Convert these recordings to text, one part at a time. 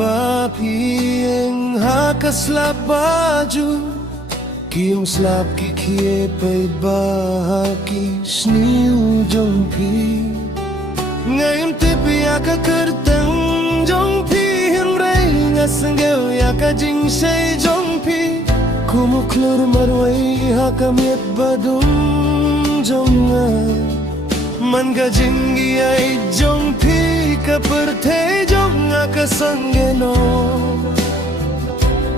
ba pieng hakaslap baju Kiung slap kikie pay bahaki sniu jongpi Ngayon tipi akakertang jongpi Hingray nga sanggeo yaka jing say jongpi Kumuklur marway hakamiet badung jonga Man ka jing iyay jongpi Kaperte jonga kasangeno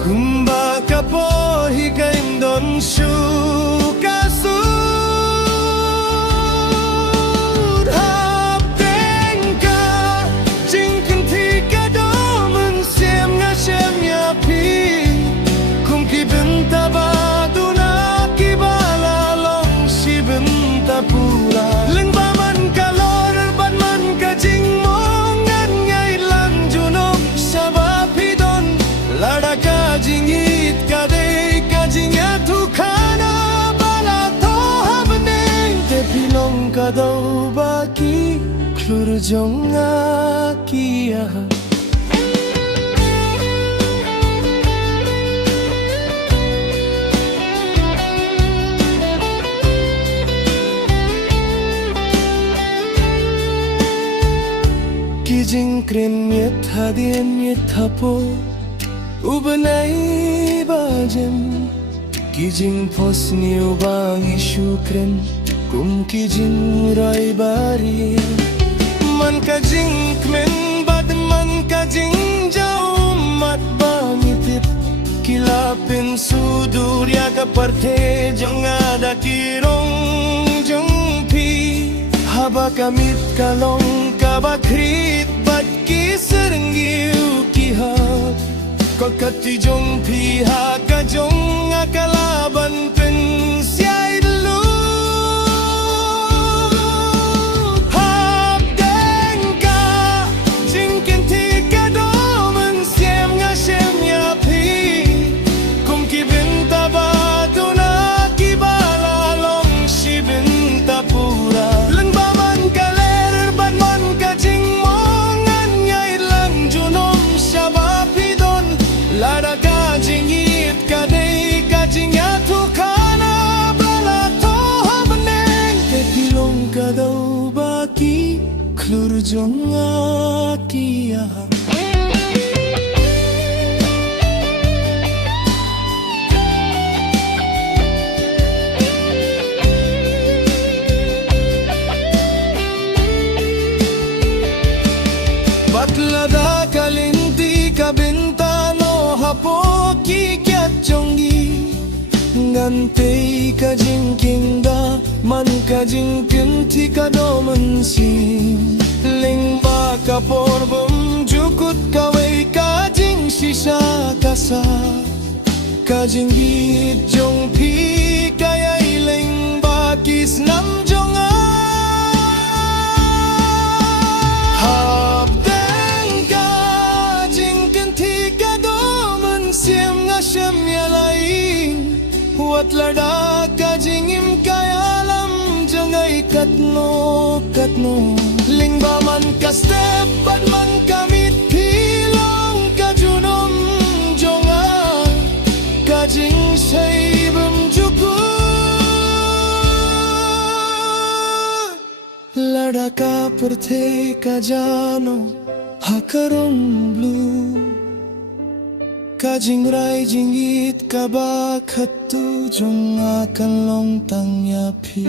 Kumba kapo hikaim don shukasud Hapeng ka jingkin tika domen siem nga siem yapi Kum ki benta baduna ki bala long si benta pula Leng ba man ka lor bat man ka jing mongan ngay lang junok sabapi don Lada ka jingit ka dey ka jingya tu khana bala to habne te pilong ka do baki klur jonga kiya Kijing kren miet hadien miet hapo Ubanay bajem Kijing posni ubang isyukren Kum kijing ray bari Man kajing kmen bad man kajing jau mat bangitip Kilapin sudur yaga parte jong ada kirong jong pi Haba kamit kalong kabakrit bat kiserngiu kihap Kokati jong piha ka jong akalaban pen siay dulu Hapdeng ka jingkin tika domen siem nga siem yapi Kum ki binta baduna ki bala long si binta pura Leng ba man ka ler bat man ka jing mongan ngay lang junom sabapi don Lada ka jingit ka dey ka jingya tu khana bala to habneng te pilong ka daw baki klur jonga kiya Batlada kalinti ka bintano hapo kikyat jongi Ngantay ka jingking da man ka jingkin ti ka domen sim Ling ba ka porbom jukut kaway ka jing sisa kasa Ka jinggit jong pi kaya iling ba kis nam jonga Siem nga siem ya laing Wat lada ka jingim kaya lam Jangay katno katno Ling ba man ka step Bat man kamit pilong ka junom jonga Ka jing say bum jukut Lada ka perte ka jano Hakarong blue Kajing ray jingit ka ba khatu jong akan long tang ya phi